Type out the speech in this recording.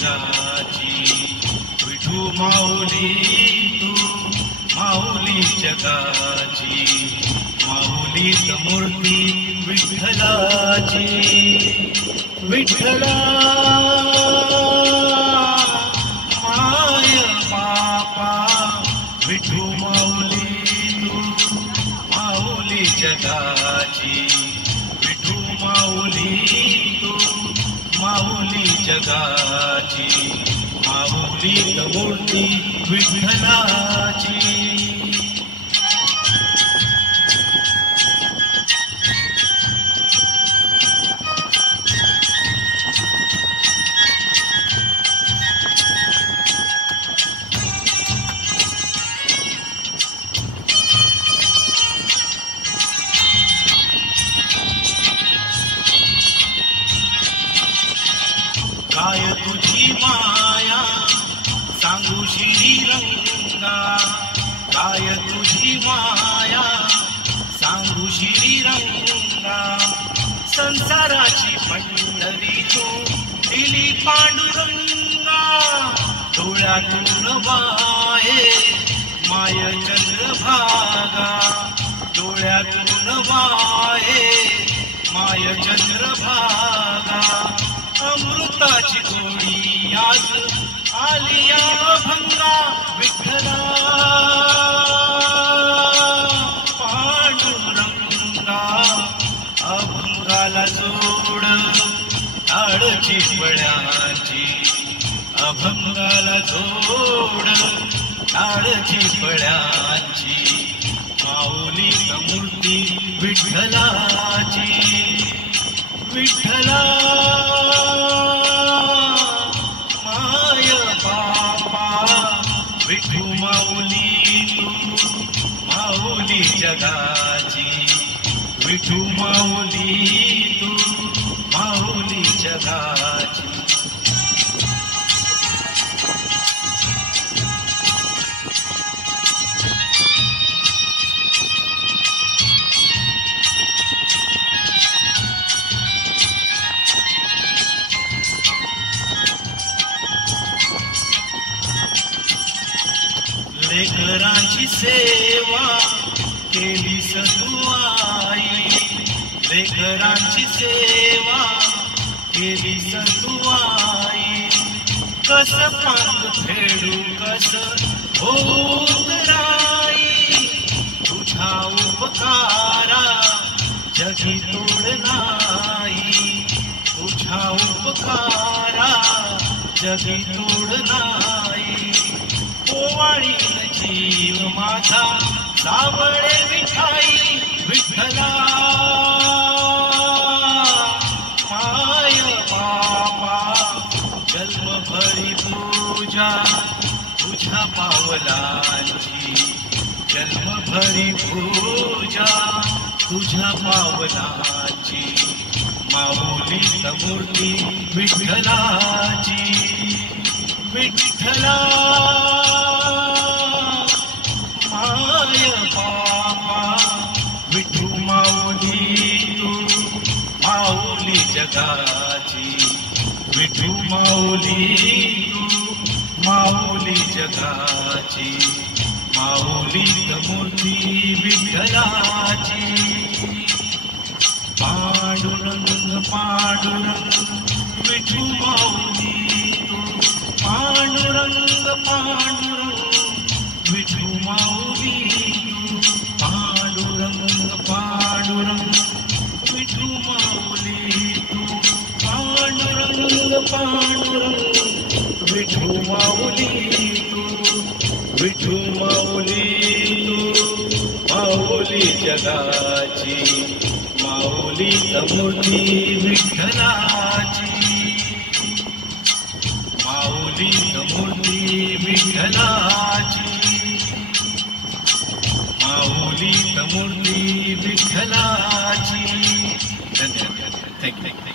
जगाची विठू माऊली तू माऊली जगाची माऊलीत मूर्ती विठ्ठलाची विठ्ठला माय बापा विठू माऊली तू माऊली जगाची विठू माऊली तू माऊली जगाची माऊलीत मूर्ती विठ्ठलाची काय तुझी माया सांगू श्रीरंगा काय तुझी माया सांगू श्रीरंगा संसाराची पंढरी तू दिली पांडुरंगा डोळ्यातून वाहे माय चंद्रभागा डोळ्यातून वाहे माय चंद्रभागा अमृताची गोडी आज आलिया भंगा विठ्ठला पांडुरंगा अभंगाला जोड टाळची पळ्याची अभंगाला जोड टाळची पळ्याची माऊली मूर्ती विठ्ठलाची विठ्ठला माय बापा विठू माऊली तू माऊली जगाची विठू माऊली तू माऊली जगाची लेकरांची सेवा केली सतुआई लेकरांची सेवा केली सतुआई कस पांग फेडू कस होत राई तुझा उपकारा जगी तोड नाही तुझा उपकारा जगी तोड नाही ओवाळी जीव माझा सावळे विठाई विठ्ठला माय बापा जन्मभरी पूजा तुझ्या पावलांची जन्मभरी पूजा तुझ्या पावलांची माऊलीत मूर्ती विठ्ठलाची विठ्ठला माय बापा विठू माऊली तू माऊली जगाची विठू माऊली तू माऊली जगाची माऊलीत मूर्ती विठ्ठलाची पांडुरंग पांडुरंग विठू माऊली तू पांडुरंग पांडुरंग विठू माऊली तू पांडुरंग पांडुरंग विठू माऊली तू पांडुरंग पांडुरंग विठू माऊली तू विठू माऊली तू माऊली जगाची माऊलीत मूर्ती विठ्ठलाची माऊलीत मूर्ती विठ्ठलाची माऊलीत मूर्ती विठ्ठलाची. धन्यवाद. थँक्यू.